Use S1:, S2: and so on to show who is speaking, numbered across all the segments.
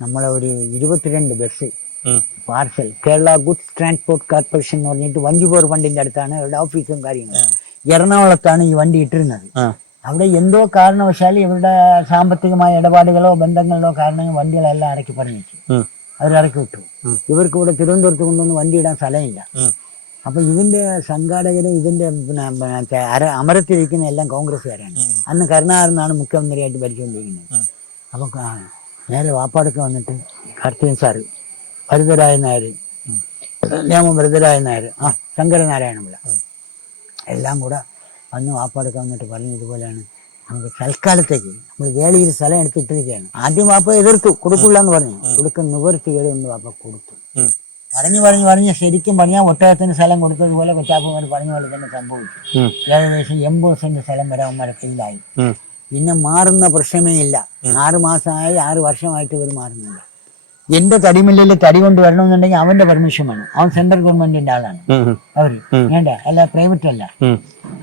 S1: നമ്മളെ ഒരു ഇരുപത്തിരണ്ട് ബസ്
S2: ഉം.
S1: Parcel Kerala goods transport corporation എന്ന് പറഞ്ഞിട്ട് വഞ്ചിപോർ ഫണ്ടിന്റെ അടുത്താണ് അവരുടെ ഓഫീസും കാര്യങ്ങളും എറണാകുളത്താണ് ഈ വണ്ടി ഇട്ടിരുന്നത്
S2: ആ
S1: അവിടെ എന്തോ കാരണവശാൽ ഇവരുടെ സാമ്പത്തികമായ ഇടപാടുകളോ ബന്ധങ്ങളിലോ കാരണം വണ്ടികളെല്ലാം ഇറക്കി പറഞ്ഞു വെച്ചു
S2: ഉം.
S1: അവരിറക്കി വിട്ടു ഇവർക്ക് ഇവിടെ തിരുവനന്തപുരത്ത് കൊണ്ടുവന്ന് വണ്ടി ഇടാൻ സ്ഥലമില്ല
S2: ഉം.
S1: അപ്പൊ ഇതിന്റെ സംഘാടകരും ഇതിന്റെ പിന്നെ പിന്നെ അര അമരത്തിരിക്കുന്ന എല്ലാം കോൺഗ്രസ്സുകാരാണ് അന്ന് കരുണാകരനാണ് മുഖ്യമന്ത്രിയായിട്ട് ഭരിച്ചുകൊണ്ടിരിക്കുന്നത്
S2: ഉം.
S1: അപ്പൊ കാ- നേരെ വാപ്പാടക്ക് വന്നിട്ട് കാർത്തികൻ സാറ് ഭരതരായ നായർ നിയമം ഭരതരായ നായർ ആ ശങ്കരനാരായണ പിള്ള. എല്ലാം കൂടെ വന്ന് വാപ്പാടക്ക് വന്നിട്ട് പറഞ്ഞു ഇതുപോലെയാണ് നമുക്ക് തൽക്കാലത്തേക്ക് നമ്മൾ വേളിയിൽ സ്ഥലം എടുത്തിട്ടിരിക്കുകയാണ്. ആദ്യം വാപ്പ എതിർത്തു കൊടുക്കില്ല എന്ന് പറഞ്ഞു കൊടുക്കുന്ന നിവർത്തികളെ ഒന്ന് വാപ്പ കൊടുത്തു. പറഞ്ഞു പറഞ്ഞു പറഞ്ഞു ശരിക്കും പറഞ്ഞാൽ ഒട്ടകത്തിന് സ്ഥലം കൊടുത്തതുപോലെ കൊച്ചാപ്പന്മാർ പറഞ്ഞ പോലെ തന്നെ സംഭവിച്ചു. ഏകദേശം എൺപത് സെന്റ് സ്ഥലം വരെ അവന്മാരെ കയ്യിലായി. പിന്നെ മാറുന്ന പ്രശ്നമേ ഇല്ല. ആറ് മാസമായി ആറ് വർഷമായിട്ട് ഇവർ മാറുന്നില്ല എന്റെ തടിമില്ലിൽ തടി കൊണ്ട് വരണമെന്നുണ്ടെങ്കിൽ അവന്റെ പെർമിഷൻ വേണം. അവൻ സെൻട്രൽ ഗവൺമെന്റിന്റെ ആളാണ്. അവർ. വേണ്ട അല്ല പ്രൈവറ്റ് അല്ല.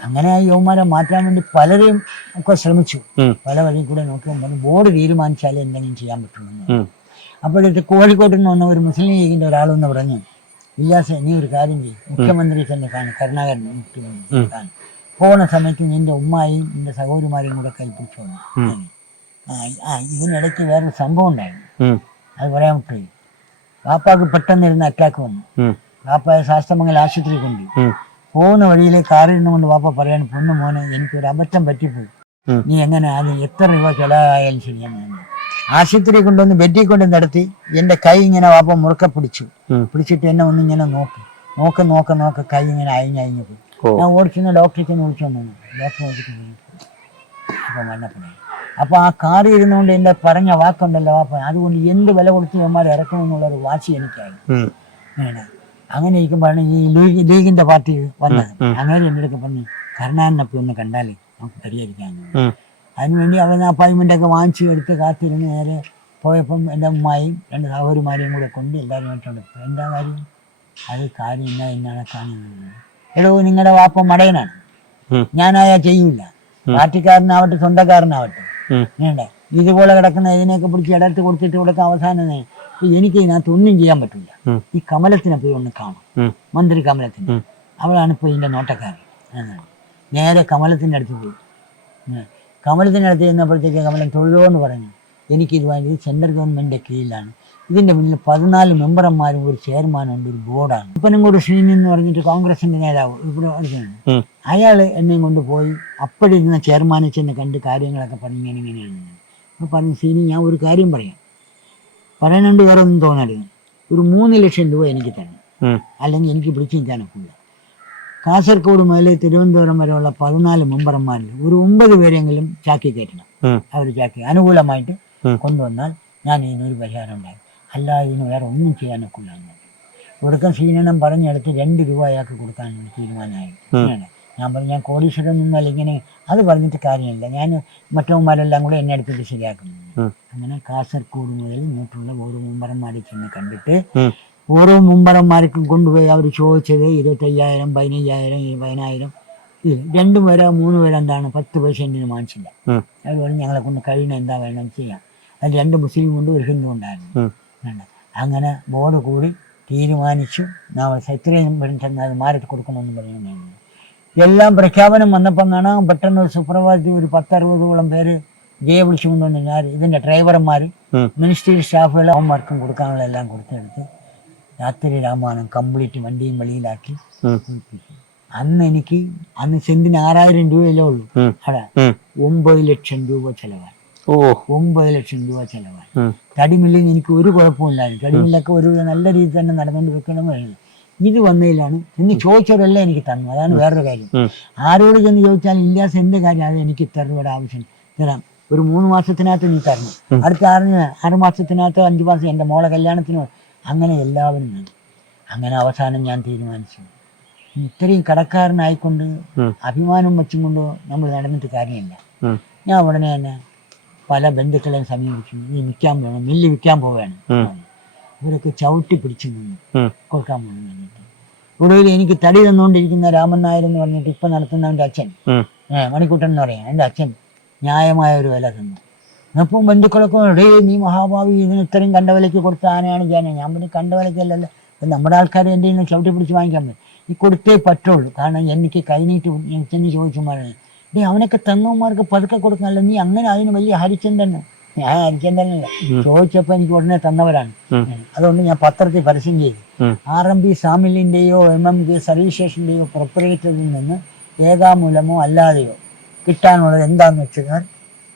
S1: അങ്ങനെ ആ യുവമാരെ മാറ്റാൻ വേണ്ടി പലരെയും ഒക്കെ ശ്രമിച്ചു. പല വഴിയും കൂടെ നോക്കുമ്പോൾ ബോർഡ് തീരുമാനിച്ചാലേ എന്തെങ്കിലും ചെയ്യാൻ പറ്റുള്ളൂ. അപ്പോഴത്തെ കോഴിക്കോട്ട് നിന്ന് വന്ന ഒരു മുസ്ലിം ലീഗിന്റെ ഒരാളെന്ന് പറഞ്ഞു. ഇല്ലാസ നീ ഒരു കാര്യം ചെയ്യും. മുഖ്യമന്ത്രി തന്നെ കാണും. കരുണാകരൻ മുഖ്യമന്ത്രി കാണും. പോണ സമയത്ത് നിന്റെ ഉമ്മായും നിന്റെ സഹോദരിമാരെയും കൂടെ കൽപ്പിച്ചോളൂ ആ ആ ഇതിനിടയ്ക്ക് വേറൊരു സംഭവം ഉണ്ടായിരുന്നു. അത് പറയാൻ പറ്റും. വാപ്പാക്ക് പെട്ടെന്ന് ഇരുന്ന് അറ്റാക്ക് വന്നു വാപ്പായ ശാസ്ത്രമംഗൽ ആശുപത്രി കൊണ്ട്. പോകുന്ന വഴിയിലെ കാറിരുന്നു കൊണ്ട് വാപ്പ പറയാൻ പൊന്നു മോനെ എനിക്കൊരു അബദ്ധം പറ്റിപ്പോയി. നീ എങ്ങനെ അത് എത്ര രൂപ ചെലവായാലും ശരിയാണ് ആശുപത്രി കൊണ്ടുവന്ന് ബെഡിൽ കൊണ്ട് നടത്തി എന്റെ കൈ ഇങ്ങനെ വാപ്പ മുറുക്കെ പിടിച്ചു. പിടിച്ചിട്ട് എന്നെ ഒന്ന് ഇങ്ങനെ നോക്കി. നോക്ക നോക്ക നോക്ക കൈ ഇങ്ങനെ അയിഞ്ഞ് അയിഞ്ഞു പോയി. ഞാൻ ഓടിച്ചെന്ന് ഡോക്ടറെ ചെന്ന് വിളിച്ചു വന്നു. ഡോക്ടറെ വിളിച്ചിട്ട് അപ്പൊ മരണപ്പെടായി അപ്പൊ ആ കാറി ഇരുന്നുകൊണ്ട് എന്റെ പറഞ്ഞ വാക്കുണ്ടല്ലോ വാപ്പ. അതുകൊണ്ട് എന്ത് വില കൊടുത്ത് ഇവന്മാർ ഇറക്കണമെന്നുള്ളൊരു വാശി എനിക്കായി.
S2: ഉം,
S1: അങ്ങനെ ഇരിക്കുമ്പോഴാണ് ഈ ലീഗ് ലീഗിന്റെ പാർട്ടി വന്നത്. അങ്ങനെ എന്റെ അടുത്ത് പറഞ്ഞു കരുണാകരനൊക്കെ ഒന്ന് കണ്ടാലേ നമുക്ക് പരിഹരിക്കാൻ അതിനുവേണ്ടി അവൻ അപ്പോയിൻമെന്റ് ഒക്കെ വാങ്ങിച്ച് എടുത്ത് കാത്തിരുന്ന് നേരെ പോയപ്പം എന്റെ ഉമ്മായും രണ്ട് സഹോദരിമാരെയും കൂടെ കൊണ്ട് എല്ലാവരും ആയിട്ടുണ്ട് എന്താ കാര്യം? അത് കാര്യം ഇന്ന എന്നാണ് കാണുന്നത്. എടോ നിങ്ങളുടെ വാപ്പ മടയനാണ്. ഞാനായാ ചെയ്യൂല. പാർട്ടിക്കാരനാവട്ടെ സ്വന്തക്കാരനാവട്ടെ. ഇതുപോലെ കിടക്കുന്ന ഇതിനെയൊക്കെ പിടിച്ച് ഇടത്ത് കൊടുത്തിട്ട് കൊടുക്കാൻ അവസാനം എനിക്ക് ഇതിനകത്ത് ഒന്നും ചെയ്യാൻ പറ്റില്ല ഈ കമലത്തിനെ പോയി ഒന്ന് കാണും. മന്ത്രി കമലത്തിന്. അവളാണ് ഇപ്പൊ ഇതിന്റെ നോട്ടക്കാരൻ. നേരെ കമലത്തിന്റെ അടുത്ത് പോയി. കമലത്തിന്റെ അടുത്ത് ചെന്നപ്പോഴത്തേക്ക് കമലം തൊഴിലോ എന്ന് പറഞ്ഞു. എനിക്കിത് വേണ്ടി ഇത് സെൻട്രൽ ഗവൺമെന്റിന്റെ കീഴിലാണ്. ഇതിന്റെ മുന്നിൽ പതിനാല് മെമ്പർമാരും ഒരു ചെയർമാനും ഉണ്ട് ഒരു ബോർഡാണ്. ഇപ്പനംകൂട് ശ്രീനി എന്ന് പറഞ്ഞിട്ട് കോൺഗ്രസിന്റെ നേതാവ് ഇവിടെ എന്നെയും കൊണ്ട് പോയി അപ്പോഴിരുന്ന ചെയർമാനെ ചെന്ന് കണ്ട് കാര്യങ്ങളൊക്കെ പറഞ്ഞു ഇങ്ങനെ ഇങ്ങനെയാണ് അപ്പോൾ പറഞ്ഞു സീനി ഞാൻ ഒരു കാര്യം പറയാം. പറയാനുണ്ട് വേറെ ഒന്നും തോന്നരുത്. ഒരു മൂന്ന് ലക്ഷം രൂപ എനിക്ക് തരണം. അല്ലെങ്കിൽ എനിക്ക് പിടിച്ചു നിൽക്കാനൊക്കില്ല കാസർഗോഡ് മുതൽ തിരുവനന്തപുരം വരെയുള്ള പതിനാല് മെമ്പർമാരിൽ ഒരു ഒമ്പത് പേരെങ്കിലും ചാക്കി കയറ്റണം അവർ ചാക്കി അനുകൂലമായിട്ട് കൊണ്ടുവന്നാൽ ഞാൻ ഇതിനൊരു പരിഹാരം ഉണ്ടാകും അല്ലാതെ ഇതിന് വേറെ ഒന്നും ചെയ്യാൻ ഒക്കില്ല. കൊടുക്കാൻ സീനനം പറഞ്ഞെടുത്ത് രണ്ട് രൂപ അയാൾക്ക് കൊടുക്കാൻ തീരുമാനമായി. ഞാൻ പറഞ്ഞു ഞാൻ കോടീശ്വരൻ നിന്നാൽ ഇങ്ങനെ അത് പറഞ്ഞിട്ട് കാര്യമില്ല. ഞാൻ മറ്റവന്മാരെല്ലാം കൂടെ എന്നെ അടുത്തിട്ട് ശരിയാക്കുന്നു. അങ്ങനെ കാസർഗോഡ് മുതൽ ഇങ്ങോട്ടുള്ള ഓരോ മുമ്പറന്മാരെ ചെന്ന് കണ്ടിട്ട് ഓരോ മുമ്പറന്മാർക്കും കൊണ്ടുപോയി അവർ ചോദിച്ചത് ഇരുപത്തയ്യായിരം പതിനയ്യായിരം പതിനായിരം. രണ്ടു പേരോ മൂന്ന് പേരോ എന്താണ്? പത്ത് പൈസ എന്നെ വാങ്ങിച്ചില്ല അതുപോലെ ഞങ്ങളെ കൊണ്ട് കഴിയണം എന്താ വേണം ചെയ്യാം. അത് രണ്ട് മുസ്ലിം കൊണ്ട് ഒരു ഹിന്ദു ഉണ്ടായിരുന്നു. വേണ്ട അങ്ങനെ ബോർഡ് കൂടി തീരുമാനിച്ചു. നാം എത്രയും പെട്ടെന്ന് അത് മാറി കൊടുക്കണമെന്ന് പറയുന്നുണ്ടായിരുന്നു എല്ലാം പ്രഖ്യാപനം വന്നപ്പം കാണാം പെട്ടെന്ന് ഒരു സുപ്രഭാതത്തിൽ ഒരു പത്തറുപതോളം പേര് ജയ വിളിച്ചു കൊണ്ടുവന്ന്. ഞാൻ ഇതിന്റെ ഡ്രൈവർമാർ മിനിസ്ട്രി സ്റ്റാഫുകൾ ഹോംവർക്കും കൊടുക്കാനുള്ള എല്ലാം കൊടുത്തെടുത്ത് രാത്രി രാമായണം കംപ്ലീറ്റ് വണ്ടിയും വെളിയിലാക്കി അന്ന് എനിക്ക് അന്ന് സെന്റിന് ആറായിരം രൂപയല്ലേ ഉള്ളൂ. അവിടെ ഒമ്പത് ലക്ഷം രൂപ ചെലവായി.
S2: ഓ.
S1: ഒമ്പത് ലക്ഷം രൂപ ചെലവായി. തടിമില്ലിൽ എനിക്ക് ഒരു കുഴപ്പമില്ലായിരുന്നു തടിമില്ലൊക്കെ ഒരു നല്ല രീതിയിൽ തന്നെ നടന്നുകൊണ്ട് വെക്കണം പറയുന്നത്. ഇത് വന്നതിലാണ് ഇന്ന് ചോദിച്ചവരെല്ലാം എനിക്ക് തന്നു. അതാണ് വേറൊരു കാര്യം. ആരോട് ചെന്ന് ചോദിച്ചാൽ ഇല്ലാസ് എന്റെ കാര്യം അത് എനിക്ക് ഇത്ര രൂപയുടെ ആവശ്യം തരാം. ഒരു മൂന്ന് മാസത്തിനകത്ത് നീ തരണം. അടുത്ത ആറിന് ആറ് മാസത്തിനകത്ത് അഞ്ച് മാസം എന്റെ മോളെ കല്യാണത്തിന് അങ്ങനെ എല്ലാവരും നൽകി അങ്ങനെ അവസാനം ഞാൻ തീരുമാനിച്ചു. ഇത്രയും കടക്കാരനായിക്കൊണ്ട് അഭിമാനം വെച്ചും കൊണ്ട് നമ്മൾ നടന്നിട്ട് കാര്യമില്ല. ഞാൻ ഉടനെ തന്നെ പല ബന്ധുക്കളെയും സമീപിച്ചു. നീ വിൽക്കാൻ പോകണം മില്ല് വിൽക്കാൻ പോവുകയാണ്. ഇവരൊക്കെ ചവിട്ടി പിടിച്ചു നിന്നു. കൊടുക്കാൻ പോകണം എന്നിട്ട്. ഒടുവിൽ എനിക്ക് തടി തന്നുകൊണ്ടിരിക്കുന്ന രാമൻ നായർ എന്ന് പറഞ്ഞിട്ട് ഇപ്പൊ നടത്തുന്ന എന്റെ അച്ഛൻ. മണിക്കുട്ടൻ എന്ന് പറയാം. എന്റെ അച്ഛൻ ന്യായമായ ഒരു വില തന്നു. അപ്പം ബന്ധുക്കളൊക്കെ നീ മഹാഭാവി ഇതിന് ഇത്രയും കണ്ടവിലയ്ക്ക് കൊടുത്ത ആനയാണ് ഞാൻ ഞാൻ പിന്നെ കണ്ടവിലയ്ക്കല്ലല്ലോ ഇത് നമ്മുടെ ആൾക്കാർ എന്റെ നിന്ന് ചവിട്ടി പിടിച്ച് വാങ്ങിക്കാൻ പറ്റും ഈ കൊടുത്തേ പറ്റുള്ളൂ. കാരണം എനിക്ക് കൈനീട്ട് ചെന്ന് ചോദിച്ചു ഡേ അവനൊക്കെ തന്നവന്മാർക്ക് പതുക്കെ കൊടുക്കണല്ലോ നീ അങ്ങനെ അതിന് വലിയ ഹരിചന്ദ്രൻ ഞാൻ ഹരിചന്ദ്രനല്ല ചോദിച്ചപ്പോ എനിക്ക് ഉടനെ തന്നവരാണ്. അതുകൊണ്ട് ഞാൻ പത്രത്തിൽ പരസ്യം ചെയ്തു. ആർ എം പി സാമിലിന്റെയോ എം എം കെ സർവീസ് സ്റ്റേഷന്റെയോ പ്രൊപ്പറേറ്ററിൽ നിന്ന് ഏകാമൂലമോ അല്ലാതെയോ കിട്ടാനുള്ളത് എന്താന്ന് വെച്ചാൽ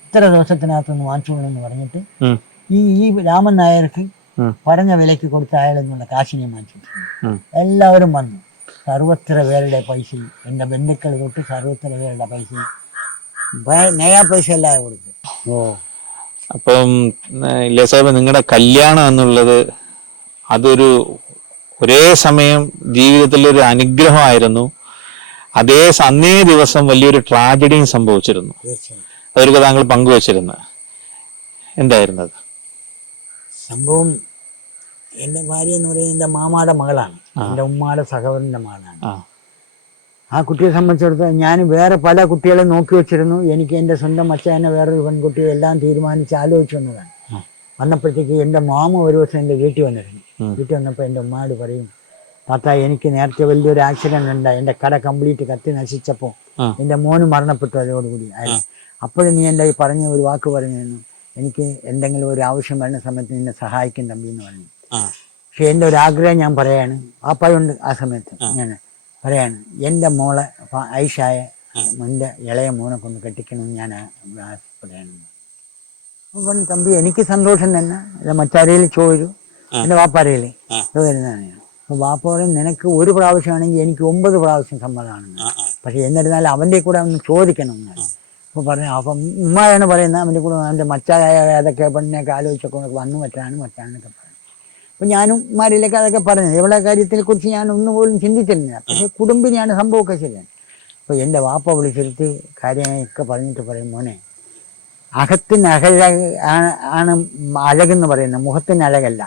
S1: ഇത്ര ദിവസത്തിനകത്തൊന്ന് വാങ്ങിച്ചോളെന്ന് പറഞ്ഞിട്ട് ഈ ഈ രാമൻ നായർക്ക് പറഞ്ഞ വിലയ്ക്ക് കൊടുത്ത അയാളെന്നുള്ള കാശിനെ
S2: മാറ്റി
S1: എല്ലാവരും വന്നു. സർവത്ര പേരുടെ പൈസയും എന്റെ ബന്ധുക്കൾ തൊട്ട് സർവത്ര പേരുടെ പൈസയും. നയാ പൈസ അല്ലാതെ കൊടുക്കും.
S2: ഓ. അപ്പം ഇല്ലേ സാഹിബ് നിങ്ങളുടെ കല്യാണം എന്നുള്ളത് അതൊരു ഒരേ സമയം ജീവിതത്തിൽ ഒരു അനുഗ്രഹമായിരുന്നു. അതേ അന്നേ ദിവസം വലിയൊരു ട്രാജഡിയും സംഭവിച്ചിരുന്നു. അതൊരു താങ്കൾ പങ്കുവച്ചിരുന്നു എന്തായിരുന്നു അത്?
S1: സംഭവം എന്റെ ഭാര്യ എന്ന് പറയുന്നത് എന്റെ മാമാടെ മകളാണ്. എന്റെ ഉമ്മാടെ സഹോദരന്റെ മകളാണ്.
S2: ആ.
S1: കുട്ടിയെ സംബന്ധിച്ചിടത്തോളം ഞാൻ വേറെ പല കുട്ടികളെ നോക്കി വെച്ചിരുന്നു. എനിക്ക് എന്റെ സ്വന്തം അച്ഛനെ വേറൊരു പെൺകുട്ടിയെ എല്ലാം തീരുമാനിച്ച് ആലോചിച്ച് വന്നതാണ്. വന്നപ്പോഴത്തേക്ക് എന്റെ മാമ ഒരു ദിവസം എന്റെ വീട്ടിൽ വന്നിരുന്നു. വീട്ടിൽ വന്നപ്പോൾ എന്റെ ഉമ്മാട് പറയും താത്ത എനിക്ക് നേരത്തെ വലിയൊരു ആക്സിഡന്റ് ഉണ്ടായി. എന്റെ കട കംപ്ലീറ്റ് കത്തി നശിച്ചപ്പോൾ. എന്റെ മോന് മരണപ്പെട്ടു അതോടുകൂടി. അപ്പോഴും നീ എന്റെ പറഞ്ഞ ഒരു വാക്ക് പറഞ്ഞിരുന്നു. എനിക്ക് എന്തെങ്കിലും ഒരു ആവശ്യം വരുന്ന സമയത്ത് നിന്നെ സഹായിക്കും തമ്പി എന്ന് പറഞ്ഞു. പക്ഷെ എന്റെ ഒരു ആഗ്രഹം ഞാൻ പറയാണ്. പാപ്പായുണ്ട് ആ സമയത്ത്. ഞാൻ പറയാണ് എന്റെ മോളെ ഐഷായ എന്റെ ഇളയ മോനെ കൊണ്ട് കെട്ടിക്കണമെന്ന് ഞാൻ ആവശ്യപ്പെടുകയാണ് അപ്പോൾ തമ്പി എനിക്ക് സന്തോഷം തന്നെ. അല്ല മറ്റാരയിൽ ചോദിച്ചു. എന്റെ വാപ്പാരയിൽ വരുന്നതാണ് ഞാൻ. അപ്പോൾ വാപ്പ പറയും നിനക്ക് ഒരു പ്രാവശ്യം ആണെങ്കിൽ എനിക്ക് ഒമ്പത് പ്രാവശ്യം സമ്മതമാണ്. പക്ഷെ എന്നിരുന്നാലും അവന്റെ കൂടെ ഒന്ന് ചോദിക്കണം എന്നാണ്. അപ്പോൾ പറഞ്ഞു അപ്പം ഉമ്മയാണ് പറയുന്നത് അവന്റെ കൂടെ അവന്റെ മച്ചായ ഏതൊക്കെ പെണ്ണിനെയൊക്കെ ആലോചിച്ചൊക്കെ വന്നു മറ്റാണ് മറ്റാണെന്നൊക്കെ പറഞ്ഞു അപ്പം ഞാനും മാരിലൊക്കെ അതൊക്കെ പറഞ്ഞു ഇവളെ കാര്യത്തിനെ കുറിച്ച് ഞാൻ ഒന്നുപോലും ചിന്തിച്ചിരുന്നില്ല പക്ഷെ കുടുംബിനെയാണ് സംഭവമൊക്കെ ശരിയാണ് അപ്പോൾ എന്റെ വാപ്പ വിളിച്ചെടുത്ത് കാര്യങ്ങളൊക്കെ പറഞ്ഞിട്ട് പറയും മോനെ അകത്തിന് അഴക ആണ് അഴകെന്ന് പറയുന്നത്. മുഖത്തിന് അഴകല്ല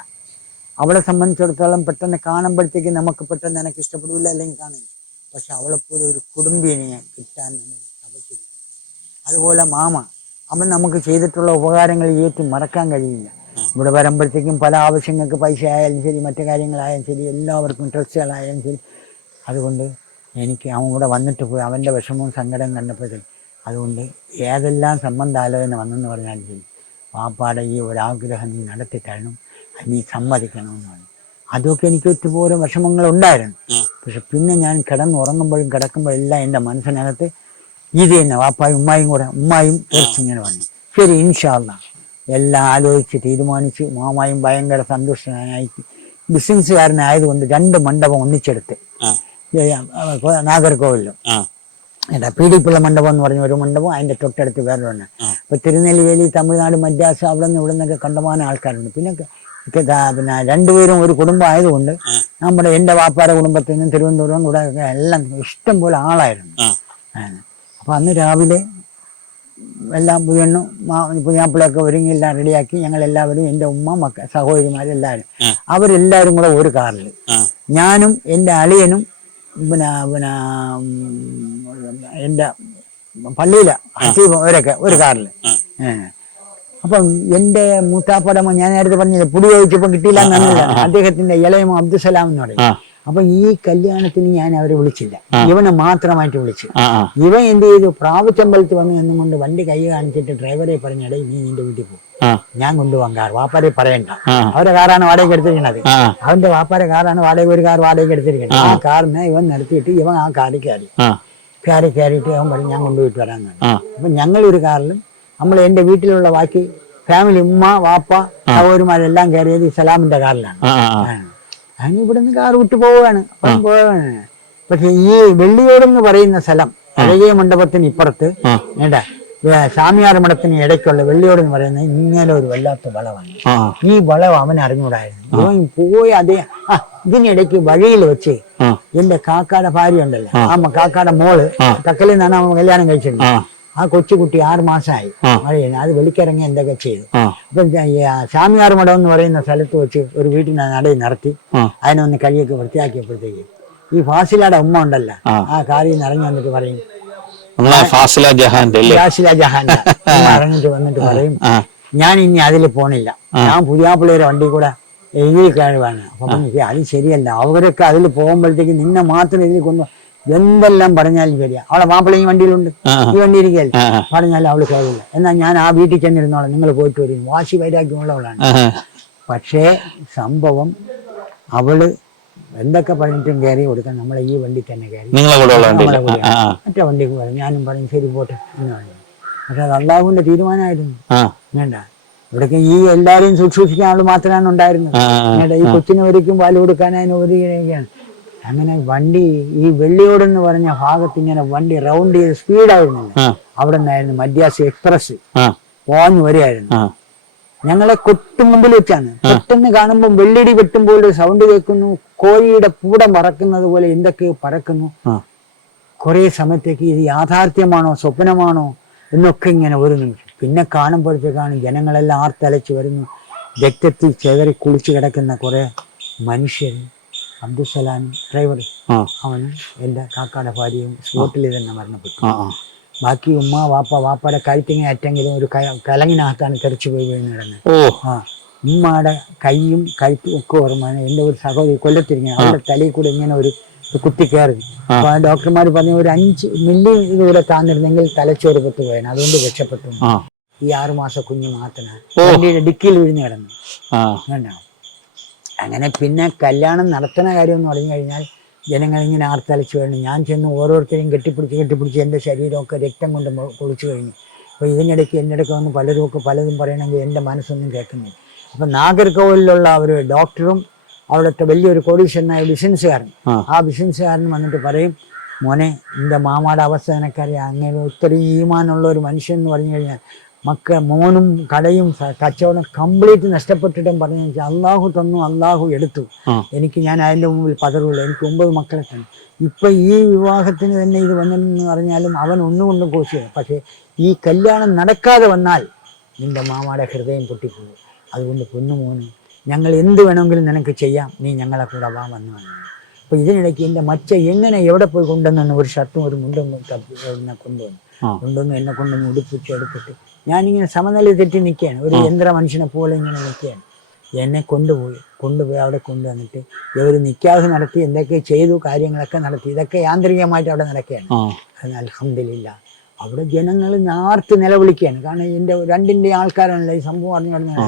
S1: അവളെ സംബന്ധിച്ചിടത്തോളം പെട്ടെന്ന് കാണുമ്പോഴത്തേക്ക് നമുക്ക് പെട്ടെന്ന് എനിക്ക് ഇഷ്ടപ്പെടില്ല അല്ലെങ്കിൽ കാണില്ല പക്ഷെ അവളെപ്പോലും ഒരു കുടുംബിനെ കിട്ടാൻ നമ്മൾ തപസ്സിരിക്കും അതുപോലെ മാമ അവൻ നമുക്ക് ചെയ്തിട്ടുള്ള ഉപകാരങ്ങൾ ഏറ്റു മറക്കാൻ കഴിയില്ല. ഇവിടെ വരുമ്പോഴത്തേക്കും പല ആവശ്യങ്ങൾക്ക് പൈസ ആയാലും ശരി മറ്റു കാര്യങ്ങളായാലും ശരി എല്ലാവർക്കും ഡ്രസ്സുകളായാലും ശരി. അതുകൊണ്ട് എനിക്ക് അവൻ ഇവിടെ വന്നിട്ട് പോയി അവന്റെ വിഷമവും സങ്കടം കണ്ടപ്പോഴത്തേക്ക് അതുകൊണ്ട് ഏതെല്ലാം സംബന്ധാലോചന വന്നെന്ന് പറഞ്ഞാലും ശരി പാപ്പാടെ ഈ ഒരാഗ്രഹം നീ നടത്തി തരണം അത് നീ സമ്മതിക്കണമെന്ന് പറഞ്ഞു അതൊക്കെ എനിക്ക് ഒറ്റുപോലെ വിഷമങ്ങളുണ്ടായിരുന്നു. പക്ഷെ പിന്നെ ഞാൻ കിടന്നുറങ്ങുമ്പോഴും കിടക്കുമ്പോഴും എല്ലാം എന്റെ മനസ്സിനകത്ത് ഇത് തന്നെ വാപ്പായും ഉമ്മായും കൂടെ ഉമ്മായും ഇങ്ങനെ പറഞ്ഞു ശരി ഇൻഷാല്ല എല്ലാം ആലോചിച്ച് തീരുമാനിച്ച് മാമായും ഭയങ്കര സന്തുഷ്ടനായി ബിസിനസ്സുകാരനായതുകൊണ്ട് രണ്ട് മണ്ഡപം ഒന്നിച്ചെടുത്ത്.
S2: നാഗർകോവിലും
S1: എന്താ പി നാഗർകോവിലും. പിള്ള പീഡിപ്പിള്ള മണ്ഡപം എന്ന് പറഞ്ഞ ഒരു മണ്ഡപം അതിന്റെ തൊട്ടടുത്ത് വേറൊരെണ്ണം.
S2: ആ.
S1: ഇപ്പൊ തിരുനെല്ലിവേലി തമിഴ്നാട് മദ്രാസ് അവിടെ നിന്ന് ഇവിടെ നിന്നൊക്കെ കണ്ടമാനം ആൾക്കാരുണ്ട്. പിന്നെ പിന്നെ രണ്ടുപേരും ഒരു കുടുംബം ആയതുകൊണ്ട് നമ്മുടെ എന്റെ വാപ്പാര കുടുംബത്തിൽ നിന്നും തിരുവനന്തപുരം കൂടെ എല്ലാം ഇഷ്ടം പോലെ ആളായിരുന്നു. അപ്പൊ അന്ന് രാവിലെ എല്ലാം പുതിയണ്ണും പുതിയാപ്പിളൊക്കെ ഒരുങ്ങി എല്ലാം റെഡിയാക്കി ഞങ്ങൾ എല്ലാവരും എന്റെ ഉമ്മ മക്ക സഹോദരിമാരെല്ലാവരും.
S2: ആ.
S1: അവരെല്ലാവരും കൂടെ ഒരു കാറിൽ ഞാനും എന്റെ അളിയനും പിന്നെ പിന്നെ എന്റെ എന്റെ പള്ളിയിലെ അവരൊക്കെ ഒരു കാറിൽ. അപ്പം എന്റെ മൂത്താപ്പടമ ഞാൻ നേരത്തെ പറഞ്ഞില്ല പുടി ചോദിച്ചപ്പം കിട്ടിയില്ല എന്നല്ല. അദ്ദേഹത്തിന്റെ ഇളയമോ അബ്ദുസലാം എന്ന് പറയും. അപ്പൊ ഈ കല്യാണത്തിന് ഞാൻ അവരെ വിളിച്ചില്ല. ഇവനെ മാത്രമായിട്ട് വിളിച്ചു. ഇവൻ എന്ത് ചെയ്തു? പ്രാവുച്ചമ്പലത്ത് വന്ന് കൊണ്ട് വണ്ടി കൈ കാണിച്ചിട്ട് ഡ്രൈവറെ പറഞ്ഞടേ നീ നിന്റെ വീട്ടിൽ പോകും ഞാൻ കൊണ്ടുപോകാൻ കാർ വാപ്പാരെ പറയണ്ട.
S2: അവരെ
S1: അവരുടെ കാറാണ് വാടകയ്ക്ക് എടുത്തിരിക്കുന്നത് അവന്റെ വാപ്പാരെ കാറാണ് വാടക ഒരു കാർ വാടകയ്ക്ക് എടുത്തിരിക്കുന്നത് ആ. കാറിനെ ഇവൻ നിർത്തിയിട്ട് ഇവൻ ആ കാറിൽ കയറി. കയറി കയറിയിട്ട് അവൻ പറഞ്ഞു ഞാൻ കൊണ്ടുപോയിട്ട് വരാൻ അപ്പൊ ഞങ്ങൾ ഒരു കാറിലും നമ്മൾ എന്റെ വീട്ടിലുള്ള ബാക്കി ഫാമിലി ഉമ്മ വാപ്പ സഹോദരിമാരെല്ലാം കയറിയത് ഈ സലാമിന്റെ കാറിലാണ്. ഞാൻ ഇവിടുന്ന് കാർ വിട്ടു പോവുകയാണ്. അപ്പം പോവുകയാണ്. പക്ഷെ ഈ വെള്ളിയോട് എന്ന് പറയുന്ന സ്ഥലം അഴകിയ മണ്ഡപത്തിന് ഇപ്പുറത്ത്
S2: ആ.
S1: വേണ്ട സ്വാമിയാർ മഠത്തിന് ഇടയ്ക്കുള്ള വെള്ളിയോട് എന്ന് പറയുന്നത് ഇങ്ങനെ ഒരു വല്ലാത്ത വളവാണ്. ഈ വളവ് അവൻ അറിഞ്ഞൂടായിരുന്നു ഇവൻ പോയി അതേ ആ ഇതിനിടയ്ക്ക് വഴിയിൽ വെച്ച് എന്റെ കാക്കാടെ ഭാര്യ ഉണ്ടല്ലോ. ആ. കാക്കാടെ മോൾ തക്കലിൽ നിന്നാണ് അവൻ കല്യാണം കഴിച്ചിരുന്നത്.
S2: ആ
S1: കൊച്ചുകുട്ടി ആറ് മാസമായി മഴയാണ് അത് വെളിക്കിറങ്ങി എന്തൊക്കെ ചെയ്തു. അപ്പൊ സ്വാമിയാർ മഠം എന്ന് പറയുന്ന സ്ഥലത്ത് വെച്ച് ഒരു വീട്ടിൽ നടയിൽ നടത്തി
S2: അതിനെ
S1: ഒന്ന് കഴിയൊക്കെ വൃത്തിയാക്കിയപ്പോഴത്തേക്ക് ഈ ഫാസിലയുടെ ഉമ്മ ഉണ്ടല്ലോ.
S2: ആ.
S1: കാറിൽ നിന്ന് ഇറങ്ങി വന്നിട്ട് പറയും.
S2: ഫാസില ജഹാന്റെ
S1: ഫാസില ജഹാൻ ഉമ്മ ഇറങ്ങിട്ട് വന്നിട്ട് പറയും ഞാൻ ഇനി അതിൽ പോണില്ല. ഞാൻ പുതിയാപ്പിള്ളേരെ വണ്ടി കൂടെ എഴുതി കഴിവാണ് അപ്പൊ അത് ശരിയല്ല. അവരൊക്കെ അതിൽ പോകുമ്പോഴത്തേക്ക് നിന്നെ മാത്രം ഇതിൽ കൊണ്ടു എന്തെല്ലാം പറഞ്ഞാലും ശരിയാ. അവളെ മാപ്പിള ഈ വണ്ടിയിലുണ്ട്. ഈ വണ്ടി ഇരിക്കല്ലേ. പറഞ്ഞാലും അവൾ കേറില്ല എന്നാൽ ഞാൻ ആ വീട്ടിൽ ചെന്നിരുന്നോളാം. നിങ്ങൾ പോയിട്ട് വരും വാശി വൈരാഗ്യമുള്ളവളാണ്. പക്ഷേ സംഭവം അവൾ എന്തൊക്കെ പറഞ്ഞിട്ടും കയറി കൊടുക്കാൻ നമ്മളെ ഈ വണ്ടി തന്നെ കയറി. മറ്റേ വണ്ടി പോയി. ഞാനും പറഞ്ഞു ശരി പോട്ടെ എന്ന് പറഞ്ഞു. പക്ഷെ അത് അള്ളാഹുവിന്റെ തീരുമാനമായിരുന്നു. വേണ്ട. ഇവിടേക്ക് ഈ എല്ലാരെയും ശുശ്രൂഷിക്കാൻ അവൾ മാത്രമാണ് ഉണ്ടായിരുന്നത്. ഈ കൊച്ചിനെ ഒരിക്കും പാൽ കൊടുക്കാൻ അതിന് അങ്ങനെ വണ്ടി ഈ വെള്ളിയോട് എന്ന് പറഞ്ഞ ഭാഗത്ത് ഇങ്ങനെ വണ്ടി റൗണ്ട് ചെയ്ത് സ്പീഡായിരുന്നില്ല അവിടെ നിന്നായിരുന്നു മദ്യാസ് എക്സ്പ്രസ് പോഞ്ഞു വരികയായിരുന്നു. ഞങ്ങളെ കൊട്ടു മുമ്പിൽ വെച്ചാണ്. പെട്ടെന്ന് കാണുമ്പോൾ വെള്ളിടി വെട്ടുമ്പോൾ സൗണ്ട് കേൾക്കുന്നു. കോഴിയുടെ പൂടം പറക്കുന്നത് പോലെ എന്തൊക്കെയോ പറക്കുന്നു. കുറെ സമയത്തേക്ക് ഇത് യാഥാർത്ഥ്യമാണോ സ്വപ്നമാണോ എന്നൊക്കെ ഇങ്ങനെ ഒരു നിമിഷം പിന്നെ കാണുമ്പോഴത്തേക്കാണ് ജനങ്ങളെല്ലാം ആർത്തലച്ച് വരുന്നു. രക്തത്തിൽ ചെതറി കുളിച്ചു കിടക്കുന്ന കുറെ മനുഷ്യർ അബ്ദുസലാം ഡ്രൈവർ. അവൻ എന്റെ കാക്കാടെ ഭാര്യയും സ്പോട്ടിൽ തന്നെ മരണപ്പെട്ടു. ബാക്കി ഉമ്മ വാപ്പ വാപ്പയുടെ കൈത്തിങ്ങ അറ്റെങ്കിലും ഒരു കലങ്ങിനകത്താണ് തെറിച്ചു പോയി വീണ് കിടന്നത് ആ. ഉമ്മയുടെ കൈയും കൈത്തും ഒക്കെ ഓർമ്മയാണ് എന്റെ ഒരു സഹോദരി കൊല്ലത്തിരിങ്ങനെ അവരുടെ തലയിൽ കൂടെ ഇങ്ങനെ ഒരു കുത്തി കയറി. അപ്പൊ ആ ഡോക്ടർമാർ പറഞ്ഞു ഒരു അഞ്ച് മില്ലി ഇതുകൂടെ താന്നിരുന്നെങ്കിൽ തലച്ചോറ് പൊത്തു പോയാണ് അതുകൊണ്ട് രക്ഷപ്പെട്ടു. ഈ ആറുമാസ കുഞ്ഞ് മാത്രമാണ് ഡിക്കിയിൽ വിഴിഞ്ഞു കിടന്നു.
S2: ആ.
S1: വേണ്ട അങ്ങനെ പിന്നെ കല്യാണം നടത്തുന്ന കാര്യം എന്ന് പറഞ്ഞു കഴിഞ്ഞാൽ ജനങ്ങൾ ഇങ്ങനെ ആർത്തലച്ച് വേണം ഞാൻ ചെന്ന് ഓരോരുത്തരെയും കെട്ടിപ്പിടിച്ച് കെട്ടിപ്പിടിച്ച് എന്റെ ശരീരമൊക്കെ രക്തം കൊണ്ട് കുളിച്ചു കഴിഞ്ഞു. അപ്പോൾ ഇതിനിടയ്ക്ക് എന്റെ അടുക്ക് വന്ന് പലരും ഒക്കെ പലതും പറയണമെങ്കിൽ എന്റെ മനസ്സൊന്നും കേൾക്കുന്നില്ല. അപ്പം നാഗർകോവിലുള്ള ഒരു ഡോക്ടറും അവിടുത്തെ വലിയൊരു കോടീശ്വരനായ ബിസിനസ്സുകാരൻ
S2: ആ.
S1: ആ ബിസിനസ്സുകാരൻ വന്നിട്ട് പറയും മോനെ എന്റെ മാമാടെ അവസ്ഥ നിനക്കറിയാം. അങ്ങനെ ഒത്തിരി ഈമാനുള്ള ഒരു മനുഷ്യൻ എന്ന് പറഞ്ഞു കഴിഞ്ഞാൽ മക്ക മോനും കടയും കച്ചവടം കംപ്ലീറ്റ് നഷ്ടപ്പെട്ടിട്ടും പറഞ്ഞു അള്ളാഹു തന്നു അള്ളാഹു എടുത്തു. എനിക്ക് ഞാൻ അതിന്റെ മുമ്പിൽ പതറുള്ളൂ. എനിക്ക് ഒമ്പത് മക്കളെ തന്നെ ഇപ്പൊ ഈ വിവാഹത്തിന് തന്നെ ഇത് വന്നെന്ന് പറഞ്ഞാലും അവൻ ഒന്നുകൊണ്ടും കോശിയാണ് പക്ഷേ ഈ കല്യാണം നടക്കാതെ വന്നാൽ നിന്റെ മാമാടെ ഹൃദയം പൊട്ടിപ്പോകും. അതുകൊണ്ട് പൊന്നുമോന് ഞങ്ങൾ എന്ത് വേണമെങ്കിലും നിനക്ക് ചെയ്യാം. നീ ഞങ്ങളെ കൂടെ വാ വന്നു വന്നു. അപ്പൊ ഇതിനിടയ്ക്ക് എന്റെ മച്ച എങ്ങനെ എവിടെ പോയി കൊണ്ടുവന്നു ഒരു ഷർട്ടും ഒരു മുണ്ടും കൊണ്ടുവന്നു. കൊണ്ടുവന്നു എന്നെ കൊണ്ടുവന്ന് ഉടുപ്പിച്ച് എടുത്തിട്ട് ഞാനിങ്ങനെ സമനില തെറ്റി നിൽക്കുകയാണ്. ഒരു യന്ത്ര മനുഷ്യനെ പോലെ ഇങ്ങനെ നിൽക്കുകയാണ്. എന്നെ കൊണ്ടുപോയി. കൊണ്ടുപോയി അവിടെ കൊണ്ടുവന്നിട്ട് ഇവർ നിക്കാഹ് നടത്തി എന്തൊക്കെ ചെയ്തു കാര്യങ്ങളൊക്കെ നടത്തി. ഇതൊക്കെ യാന്ത്രികമായിട്ട് അവിടെ നടക്കുകയാണ്. അത് അൽഹംദുലില്ല. അവിടെ ജനങ്ങൾ നാർത്ത് നിലവിളിക്കുകയാണ്. കാരണം എന്റെ രണ്ടിന്റെ ആൾക്കാരാണല്ലോ ഈ സംഭവം അറിഞ്ഞു പറഞ്ഞാൽ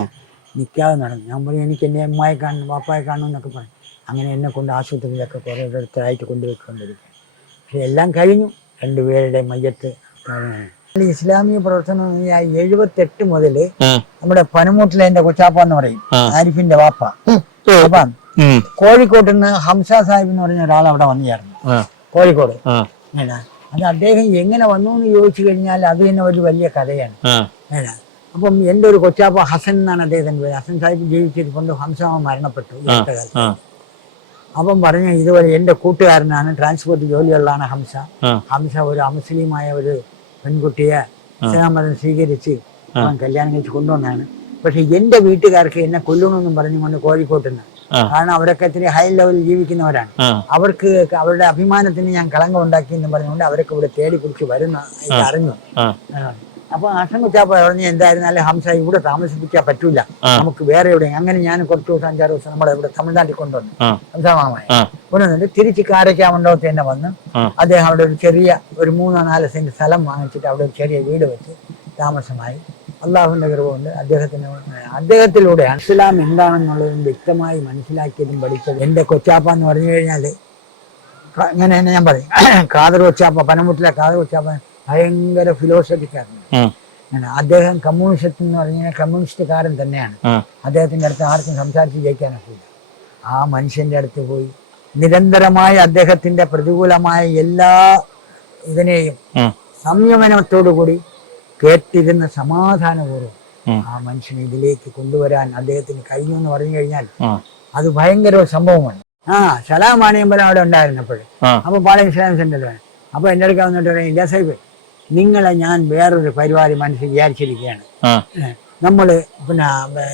S1: നിൽക്കാതെ നടന്നു. ഞാൻ പറയും എനിക്ക് എന്റെ അമ്മയെ കാണണം പാപ്പായെ കാണണം എന്നൊക്കെ പറഞ്ഞു. അങ്ങനെ എന്നെ കൊണ്ട് ആശുപത്രിയിലൊക്കെ കുറേ ഇടത്തായിട്ട് കൊണ്ടുപോയിക്കൊണ്ടിരിക്കുകയാണ്. പക്ഷെ എല്ലാം കഴിഞ്ഞു. രണ്ടുപേരുടെ മയ്യത്ത് കാണുകയാണ്. ഇസ്ലാമിക പ്രവർത്തനം എഴുപത്തി എട്ട് എഴുപത്തെട്ട് മുതൽ നമ്മുടെ പനമൂട്ടിലെ എന്റെ കൊച്ചാപ്പ എന്ന് പറയും ആരിഫിന്റെ വാപ്പ. അപ്പം. കോഴിക്കോട്ട് നിന്ന് ഹംസ സാഹിബ് എന്ന് പറഞ്ഞ ഒരാൾ അവിടെ വന്നു ചേർന്നു കോഴിക്കോട്. അത് അദ്ദേഹം എങ്ങനെ വന്നു എന്ന് ചോദിച്ചു കഴിഞ്ഞാൽ അത് തന്നെ ഒരു വലിയ കഥയാണ്. അപ്പം എന്റെ ഒരു കൊച്ചാപ്പ ഹസൻ എന്നാണ് അദ്ദേഹത്തിന്റെ പേര്. ഹസൻ സാഹിബ് ജീവിച്ചിരിക്കൊണ്ട് ഹംസാമ മരണപ്പെട്ടു അപ്പം പറഞ്ഞു ഇതുപോലെ എന്റെ കൂട്ടുകാരനാണ് ട്രാൻസ്പോർട്ട് ജോലിയുള്ളതാണ് ഹംസ. ഹംസ ഒരു അമുസ്ലിമായ ഒരു പെൺകുട്ടിയെ ഇസ്ലാം മതം സ്വീകരിച്ച് അവൻ കല്യാണം കഴിച്ച് കൊണ്ടുവന്നാണ്. പക്ഷെ എന്റെ വീട്ടുകാർക്ക് എന്നെ കൊല്ലണമെന്നും പറഞ്ഞുകൊണ്ട് കോഴിക്കോട്ട് നിന്ന് കാരണം അവരൊക്കെ ഇത്തിരി ഹൈ ലെവലിൽ ജീവിക്കുന്നവരാണ്. അവർക്ക് അവരുടെ അഭിമാനത്തിന് ഞാൻ കളങ്കം ഉണ്ടാക്കി എന്ന് പറഞ്ഞുകൊണ്ട് അവരൊക്കെ ഇവിടെ തേടി കുറിച്ച് വരുന്ന അറിഞ്ഞു. അപ്പൊ ആസം കുച്ചാപ്പ പറഞ്ഞു എന്തായിരുന്നാലും ഹംസ ഇവിടെ താമസിപ്പിക്കാൻ പറ്റൂല. നമുക്ക് വേറെ എവിടെ അങ്ങനെ ഞാൻ കുറച്ച് ദിവസം അഞ്ചാറ് ദിവസം നമ്മളെ ഇവിടെ തമിഴ്നാട്ടിൽ കൊണ്ടുവന്നു. ഹംസമാമായി. കൊണ്ടുവന്നിട്ട് തിരിച്ച് കാരക്കാമണ്ടോത്ത് തന്നെ വന്ന് അദ്ദേഹം അവിടെ ഒരു ചെറിയ ഒരു മൂന്നോ നാല് സെന്റ് സ്ഥലം വാങ്ങിച്ചിട്ട് അവിടെ ഒരു ചെറിയ വീട് വെച്ച് താമസമായി. അള്ളാഹുവിന്റെ കൃപ കൊണ്ട് അദ്ദേഹത്തിന് അദ്ദേഹത്തിലൂടെയാണ് ഇസ്ലാം എന്താണെന്നുള്ളതും വ്യക്തമായി മനസ്സിലാക്കിയതും പഠിച്ചത്. എന്റെ കൊച്ചാപ്പ എന്ന് പറഞ്ഞു കഴിഞ്ഞാൽ ഇങ്ങനെ തന്നെ ഞാൻ പറയും. കാതർ കൊച്ചാപ്പ പനമുട്ടിലെ കാതർ കൊച്ചാപ്പ ഭയങ്കര ഫിലോസഫിക്കായിരുന്നു അദ്ദേഹം കമ്മ്യൂണിസ്റ്റ് എന്ന് പറഞ്ഞാൽ കമ്മ്യൂണിസ്റ്റുകാരൻ തന്നെയാണ്. അദ്ദേഹത്തിന്റെ അടുത്ത് ആർക്കും സംസാരിച്ച് ജയിക്കാനൊക്കില്ല ആ മനുഷ്യന്റെ അടുത്ത് പോയി നിരന്തരമായി അദ്ദേഹത്തിന്റെ പ്രതികൂലമായ എല്ലാ ഇതിനെയും സംയമനത്തോടുകൂടി കേട്ടിരുന്ന
S2: സമാധാനപൂർവം.
S1: ആ. മനുഷ്യനെ ഇതിലേക്ക് കൊണ്ടുവരാൻ അദ്ദേഹത്തിന് കഴിഞ്ഞു എന്ന് പറഞ്ഞു കഴിഞ്ഞാൽ അത് ഭയങ്കര ഒരു സംഭവമാണ്. ആ സലാം അവിടെ ഉണ്ടായിരുന്നപ്പോഴും. അപ്പൊ പാളയം ഇസ്ലാം സെന്ററിലാണ് അപ്പൊ എന്റെ അടുക്ക വന്നിട്ട് ഇല്ല സാഹിബ് നിങ്ങളെ ഞാൻ വേറൊരു പരിപാടി മനസ്സിൽ വിചാരിച്ചിരിക്കുകയാണ്.
S2: ആ.
S1: ഏഹ് നമ്മൾ പിന്നെ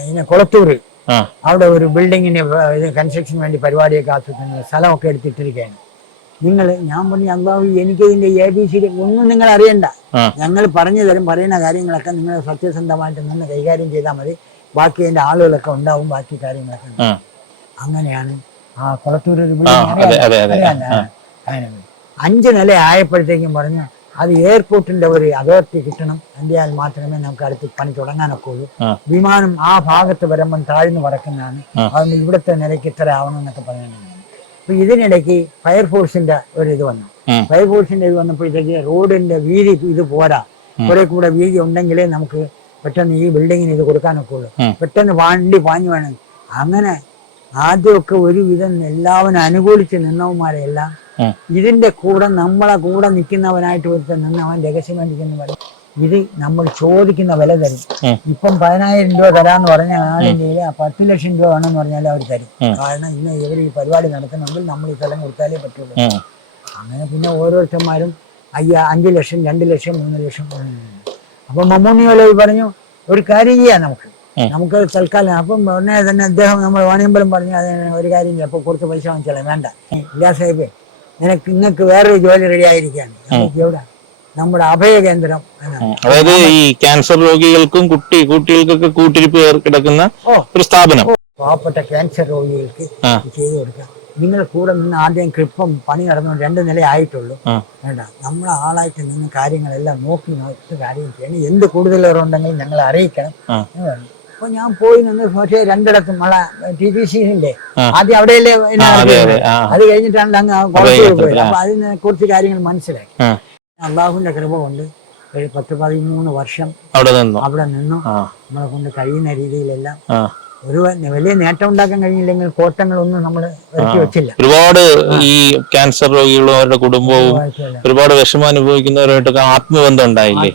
S1: പിന്നെ കുളത്തൂര്
S2: ആ.
S1: അവിടെ ഒരു ബിൽഡിങ്ങിന് ഇത് കൺസ്ട്രക്ഷന് വേണ്ടി പരിപാടിയൊക്കെ ആസൂത്രണം സ്ഥലമൊക്കെ എടുത്തിട്ടിരിക്കുകയാണ്. നിങ്ങൾ ഞാൻ പറഞ്ഞു അള്ളാഹു എനിക്ക് ഇതിന്റെ എ ബി സി ഒന്നും നിങ്ങൾ അറിയണ്ട.
S2: ആ.
S1: ഞങ്ങൾ പറഞ്ഞു തരും പറയുന്ന കാര്യങ്ങളൊക്കെ നിങ്ങൾ സത്യസന്ധമായിട്ട് നിന്ന് കൈകാര്യം ചെയ്താൽ മതി. ബാക്കി അതിന്റെ ആളുകളൊക്കെ ഉണ്ടാവും ബാക്കി കാര്യങ്ങളൊക്കെ ഉണ്ടാവും.
S2: ആ
S1: അങ്ങനെയാണ് ആ കുളത്തൂർ ഒരു
S2: ആ
S1: building
S2: അതെ
S1: അറിയാലോ?
S2: അതെ. അതെ
S1: അറിയാലോ?
S2: ആ,
S1: അങ്ങനെ. അഞ്ച് നില ആയപ്പോഴത്തേക്കും പറഞ്ഞു അത് എയർപോർട്ടിന്റെ ഒരു അതോറിറ്റി കിട്ടണം. എന്തിയാൽ മാത്രമേ നമുക്ക് അടുത്ത് പണി
S2: തുടങ്ങാനൊക്കുള്ളൂ
S1: വിമാനം ആ ഭാഗത്ത് വരുമ്പം താഴ്ന്നു പറക്കുന്നതാണ്
S2: ആ.
S1: അതുകൊണ്ട് ഇവിടുത്തെ നിലയ്ക്ക് ഇത്ര ആവണം എന്നൊക്കെ പറയുന്നത് അപ്പൊ ഇതിനിടയ്ക്ക് ഫയർഫോഴ്സിന്റെ ഒരു ഇത് വന്നു. ഫയർഫോഴ്സിന്റെ ഇത് വന്നപ്പോഴത്തേക്ക് റോഡിന്റെ വീതി ഇത് പോരാ. കുറെ കൂടെ വീതി ഉണ്ടെങ്കിലേ നമുക്ക് പെട്ടെന്ന് ഈ ബിൽഡിങ്ങിന് ഇത് കൊടുക്കാനൊക്കെ ഉള്ളൂ പെട്ടെന്ന് വണ്ടി പാഞ്ഞു വേണം. അങ്ങനെ ആദ്യമൊക്കെ ഒരുവിധം എല്ലാവരും അനുകൂലിച്ച് നിന്നവന്മാരെ എല്ലാം
S2: ഉം.
S1: ഇതിന്റെ കൂടെ നമ്മളെ കൂടെ നിൽക്കുന്നവനായിട്ട് ഒരുത്തൻ നിന്ന് അവൻ രഹസ്യമായി പറയും ഇത് നമ്മൾ ചോദിക്കുന്ന വില തരും. ഇപ്പം പതിനായിരം രൂപ തരാന്ന് പറഞ്ഞാൽ ആളിന്റെ പത്ത് ലക്ഷം രൂപ വേണമെന്ന് പറഞ്ഞാൽ അവർ തരും. കാരണം ഇന്ന് ഇവർ ഈ പരിപാടി നടത്തണമെങ്കിൽ നമ്മൾ ഈ സ്ഥലം കൊടുത്താലേ പറ്റുള്ളൂ. അങ്ങനെ പിന്നെ ഓരോരുത്തന്മാരും അയ്യ അഞ്ച് ലക്ഷം രണ്ട് ലക്ഷം മൂന്ന് ലക്ഷം. അപ്പൊ മമ്മൂണിയോട് പറഞ്ഞു ഒരു കാര്യം ചെയ്യാം നമുക്ക്. നമുക്ക് തൽക്കാലം അപ്പം ഉടനെ തന്നെ അദ്ദേഹം നമ്മൾ വാണിയമ്പലം പറഞ്ഞു അതിന് ഒരു കാര്യം ചെയ്യാം. അപ്പൊ കുറച്ച് പൈസ വാങ്ങിച്ചാലേ വേണ്ട. ഇല്ലാ സാഹിബേ നിനക്ക് നിങ്ങൾക്ക് വേറൊരു ജോലി റെഡി ആയിരിക്കാണ് എവിടെ? നമ്മുടെ അഭയ കേന്ദ്രം എന്നാ.
S2: അതായത് ഈ ക്യാൻസർ രോഗികൾക്കും കുട്ടി കുട്ടികൾക്കൊക്കെ കൂട്ടിരിപ്പ് കിടക്കുന്ന ഒരു സ്ഥാപനം.
S1: പാവപ്പെട്ട ക്യാൻസർ രോഗികൾക്ക് ചെയ്തു കൊടുക്കാം. നിങ്ങൾ കൂടെ നിന്ന് ആദ്യം ക്രിപ്പം പണി നടന്നു രണ്ട് നില ആയിട്ടുള്ളൂ. വേണ്ട. നമ്മളെ ആളായിട്ട് നിന്ന് കാര്യങ്ങളെല്ലാം നോക്കി നോക്കിയിട്ട് കാര്യം ചെയ്യണം. എന്ത് കൂടുതലുണ്ടെങ്കിലും ഞങ്ങളെ അറിയിക്കണം. അപ്പൊ ഞാൻ പോയി നിന്ന് പക്ഷേ രണ്ടിടത്തും നമ്മളെ ടി ടി സിന്റെ. ആദ്യം അവിടെയല്ലേ
S2: അതെ
S1: കഴിഞ്ഞിട്ടാണ് അങ്ങ്
S2: കഴിഞ്ഞിട്ട്
S1: പോയത്. അപ്പൊ അതിനെ കുറിച്ച് കാര്യങ്ങൾ മനസ്സിലാക്കി. അള്ളാഹുവിന്റെ കൃപ കൊണ്ട് ഒരു പത്ത് പതിമൂന്ന് വർഷം
S2: അവിടെ നിന്നു.
S1: അവിടെ നിന്നു. നമ്മളെ കൊണ്ട് കഴിയുന്ന രീതിയിലെല്ലാം ഒരു വലിയ നേട്ടം ഉണ്ടാക്കാൻ കഴിഞ്ഞില്ലെങ്കിൽ കോട്ടങ്ങളൊന്നും നമ്മൾ വരുത്തി വെച്ചില്ല.
S2: ഒരുപാട് ഈ ക്യാൻസർ രോഗികളും അവരുടെ കുടുംബവും ഒരുപാട് വിഷമം അനുഭവിക്കുന്നവരുമായിട്ടൊക്കെ ആത്മബന്ധം ഉണ്ടായില്ലേ?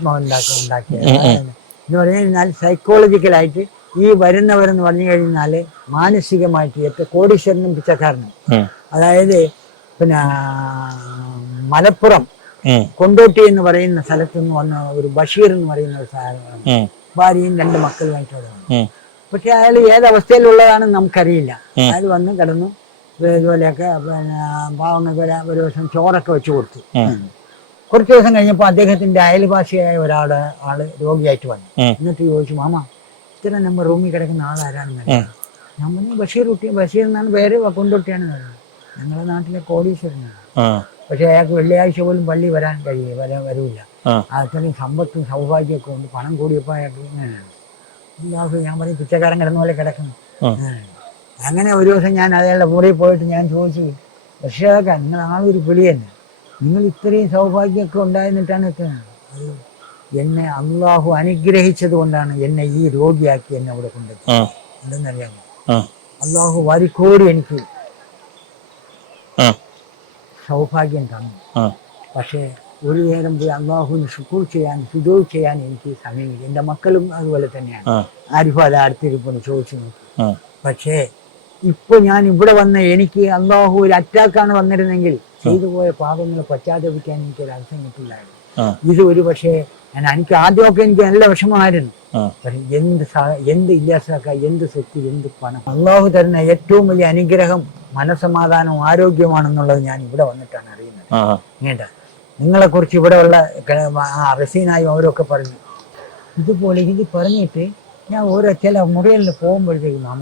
S1: എന്ന് പറഞ്ഞു കഴിഞ്ഞാൽ സൈക്കോളജിക്കലായിട്ട് ഈ വരുന്നവരെന്ന് പറഞ്ഞു കഴിഞ്ഞാൽ മാനസികമായിട്ട് എത്ര കോടീശ്വരനും പിച്ചക്കാരനും. അതായത് പിന്നെ മലപ്പുറം. കൊണ്ടോട്ടി എന്ന് പറയുന്ന സ്ഥലത്ത് നിന്ന് വന്ന ഒരു ബഷീർ എന്ന് പറയുന്ന ഒരു
S2: സാധനമാണ്.
S1: ഭാര്യയും രണ്ട് മക്കളുമായിട്ട് അവിടെ വന്നു പക്ഷെ അയാൾ ഏതവസ്ഥയിലുള്ളതാണെന്ന് നമുക്കറിയില്ല. അയാൾ വന്ന് കിടന്നു ഇതുപോലെയൊക്കെ പിന്നെ പാവങ്ങൾക്ക് ഒരു ദിവസം ചോറൊക്കെ വെച്ചു കൊടുത്തു. കുറച്ച് ദിവസം കഴിഞ്ഞപ്പോൾ അദ്ദേഹത്തിന്റെ അയൽവാസിയായ ഒരാൾ ആൾ രോഗിയായിട്ട് വന്നു. എന്നിട്ട് ചോദിച്ചു മാമ ഇത്ര നമ്മൾ റൂമിൽ കിടക്കുന്ന ആളാരാണെന്ന്. ഞാൻ പറഞ്ഞു ബഷീർ കുട്ടി ബഷീർ എന്നാണ് പേര് അക്കൗണ്ട് കുട്ടിയാണ് ഞങ്ങളുടെ നാട്ടിലെ കോടീശ്വരനാണ്.
S2: ആ.
S1: പക്ഷെ അയാൾക്ക് വെള്ളിയാഴ്ച പോലും പള്ളി വരാൻ കഴിയില്ല വരാൻ വരില്ല
S2: ആ.
S1: അത്രയും സമ്പത്തും സൗഭാഗ്യമൊക്കെ ഉണ്ട്. പണം കൂടിയപ്പോൾ അയാൾക്ക് ഇങ്ങനെയാണ്. ഞാൻ പറയും പിച്ചക്കാരൻ കിടന്ന പോലെ കിടക്കുന്നു.
S2: ആ.
S1: അങ്ങനെ ഒരു ദിവസം ഞാൻ അയാളുടെ മുറിയിൽ പോയിട്ട് ഞാൻ ചോദിച്ചു പക്ഷേ നിങ്ങൾ ആളൊരു പിളി തന്നെ നിങ്ങൾ ഇത്രയും സൗഭാഗ്യമൊക്കെ ഉണ്ടായിരുന്നിട്ടാണ് എത്തുന്നത് എന്നെ അള്ളാഹു അനുഗ്രഹിച്ചത് കൊണ്ടാണ് എന്നെ ഈ രോഗിയാക്കി എന്നെ അവിടെ കൊണ്ടെത്തി
S2: ആ.
S1: എന്തെന്നറിയാമോ? അള്ളാഹു വരിക്കോടി എനിക്ക് സൗഭാഗ്യം തന്നു. പക്ഷേ ഒരു നേരം പോയി അള്ളാഹുവിന് ശുക്കൂർ ചെയ്യാൻ സുജോ ചെയ്യാൻ എനിക്ക് സമയമില്ല. എന്റെ മക്കളും അതുപോലെ തന്നെയാണ്.
S2: ആരിഫ
S1: ആരിഫോ അത് അടുത്തിരിപ്പൊന്ന് ചോദിച്ചു നോക്കി. പക്ഷേ ഇപ്പൊ ഞാൻ ഇവിടെ വന്ന എനിക്ക് അള്ളാഹു ഒരു അറ്റാക്കാണ് വന്നിരുന്നെങ്കിൽ ചെയ്തു പോയ പാപങ്ങൾ പശ്ചാത്തപിക്കാൻ എനിക്ക് ഒരു അവസരം കിട്ടില്ലായിരുന്നു ഇത് ഒരു പക്ഷേ ഞാൻ എനിക്ക് ആദ്യമൊക്കെ എനിക്ക് നല്ല വിഷമമായിരുന്നു. എന്ത് എന്ത് ഇല്ലാസാക്ക എന്ത് സ്വത്ത് എന്ത് പണം. അള്ളാഹു തരുന്ന ഏറ്റവും വലിയ അനുഗ്രഹം മനസമാധാനവും ആരോഗ്യമാണെന്നുള്ളത് ഞാൻ ഇവിടെ വന്നിട്ടാണ് അറിയുന്നത്. കേട്ട നിങ്ങളെ കുറിച്ച് ഇവിടെ ഉള്ള റസീനായും അവരൊക്കെ പറഞ്ഞു. ഇതുപോലെ ഇത് പറഞ്ഞിട്ട് ഞാൻ ഓരോ ചില മുറികളിൽ പോകുമ്പോഴത്തേക്കും മാമ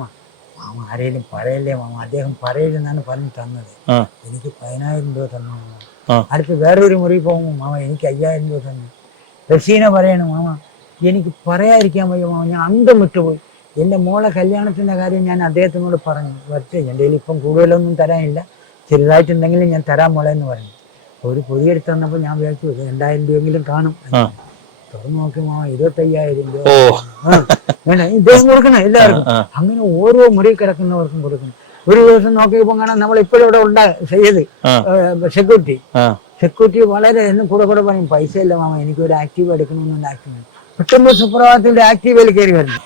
S1: മാമ ആരെങ്കിലും പറയല്ലേ മാമ? അദ്ദേഹം പറയില്ലെന്നാണ് പറഞ്ഞു തന്നത്. എനിക്ക് പതിനായിരം രൂപ തന്നു. അടുത്ത് വേറൊരു മുറി പോകുമ്പോൾ മാമ എനിക്ക് അയ്യായിരം രൂപ തന്നു. റസീന പറയണു മാമ എനിക്ക് പറയാതിരിക്കാൻ വയ്യ മാമ ഞാൻ അന്തം വിട്ടുപോയി. എന്റെ മോളെ കല്യാണത്തിന്റെ കാര്യം ഞാൻ അദ്ദേഹത്തിനോട് പറഞ്ഞു. വരട്ടെ എന്റെ കയ്യിൽ ഇപ്പം കൂടുതലൊന്നും തരാനില്ല. ചെറുതായിട്ടുണ്ടെങ്കിലും ഞാൻ തരാൻ മോളെ എന്ന് പറഞ്ഞു. ഒരു പൊതിയെടുത്ത് തന്നപ്പോൾ ഞാൻ വിചാരിച്ചു രണ്ടായിരം രൂപയെങ്കിലും കാണും. തുറന്നു നോക്കി മാമ ഇരുപത്തയ്യായിരം രൂപ. ഇദ്ദേഹം കൊടുക്കണം എല്ലാവർക്കും. അങ്ങനെ ഓരോ മുറി കിടക്കുന്നവർക്കും കൊടുക്കണം. ഒരു ദിവസം നോക്കിയപ്പോൾ കാണാൻ നമ്മൾ ഇപ്പോഴും ഇവിടെ ഉണ്ടാ ചെയ്ത് സെക്യൂരിറ്റി സെക്യൂരിറ്റി വളരെ എന്നും കൂടെ കൂടെ പറയും. പൈസ ഇല്ല മാമ എനിക്ക് ഒരു ആക്റ്റീവ് എടുക്കണമെന്നുണ്ട് ആക്റ്റീവ് പെട്ടെന്ന് സുപ്രഭാതത്തിന്റെ ആക്റ്റീവയിൽ കയറി വരുന്നു.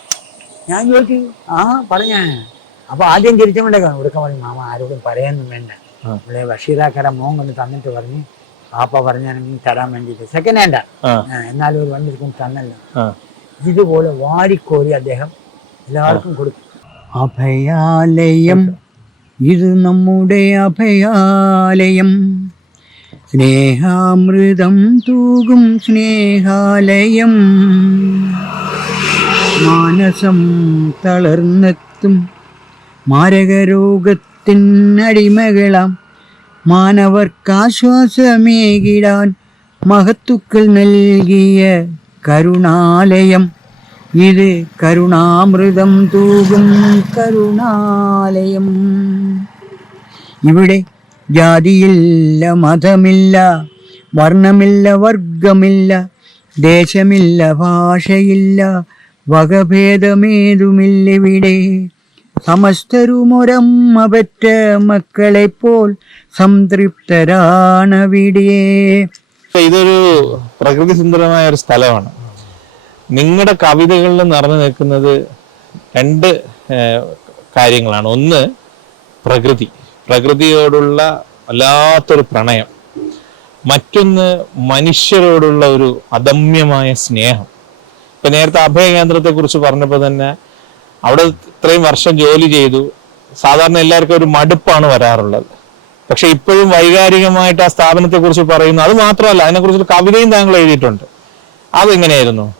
S1: ഞാൻ ചോദിച്ചു ആ പറഞ്ഞാ അപ്പൊ ആദ്യം ചിരിച്ചുകൊണ്ടേക്കാണ് കൊടുക്കാൻ പറഞ്ഞു മാമ ആരോടും പറയാനൊന്നും വേണ്ട.
S2: നമ്മളെ
S1: ഇവിടെ ബഷീറാക്കട മോൻ കൊണ്ട് തന്നിട്ട് പറഞ്ഞ് പാപ്പ പറഞ്ഞാണെങ്കിൽ തരാൻ വേണ്ടിയിട്ട് സെക്കൻഡ് ഹാൻഡാ എന്നാലും ഒരു വണ്ടി കൊണ്ട് തന്നല്ലോ. ഇതുപോലെ വാരിക്കോരി അദ്ദേഹം എല്ലാവർക്കും കൊടുക്കും അഭയാലയം ഇത് നമ്മുടെ അഭയാലയം.
S3: സ്നേഹാമൃതം തൂകും സ്നേഹാലയം. മാനസം തളർന്നെത്തും മാരകരോഗത്തിനടിമകളാം മാനവർക്കാശ്വാസമേകിടാൻ മഹത്തുക്കൾ നൽകിയ കരുണാലയം. ഇത് കരുണാമൃതം തൂകും കരുണാലയം. ഇവിടെ ജാതിയില്ല മതമില്ല വർണമില്ല വർഗമില്ല ദേശമില്ല ഭാഷയില്ല വകഭേദമേതുമില്ലിവിടെ. സമസ്തരുമൊരമ്മ പെറ്റ മക്കളെപ്പോൽ സംതൃപ്തരാണവിടെ.
S2: അപ്പൊ ഇതൊരു പ്രകൃതി സുന്ദരമായ ഒരു സ്ഥലമാണ്. നിങ്ങളുടെ കവിതകളിൽ നിറഞ്ഞു നിൽക്കുന്നത് രണ്ട് കാര്യങ്ങളാണ്. ഒന്ന് പ്രകൃതി. പ്രകൃതിയോടുള്ള വല്ലാത്തൊരു പ്രണയം. മറ്റൊന്ന് മനുഷ്യരോടുള്ള ഒരു അദമ്യമായ സ്നേഹം. ഇപ്പൊ നേരത്തെ അഭയ കേന്ദ്രത്തെ കുറിച്ച് പറഞ്ഞപ്പോൾ തന്നെ അവിടെ ഇത്രയും വർഷം ജോലി ചെയ്തു. സാധാരണ എല്ലാവർക്കും ഒരു മടുപ്പാണ് വരാറുള്ളത്. പക്ഷെ ഇപ്പോഴും വൈകാരികമായിട്ട് ആ സ്ഥാപനത്തെ കുറിച്ച് പറയുന്നു. അത് മാത്രമല്ല അതിനെക്കുറിച്ച് കവിതയും താങ്കൾ എഴുതിയിട്ടുണ്ട്. അതെങ്ങനെയായിരുന്നു?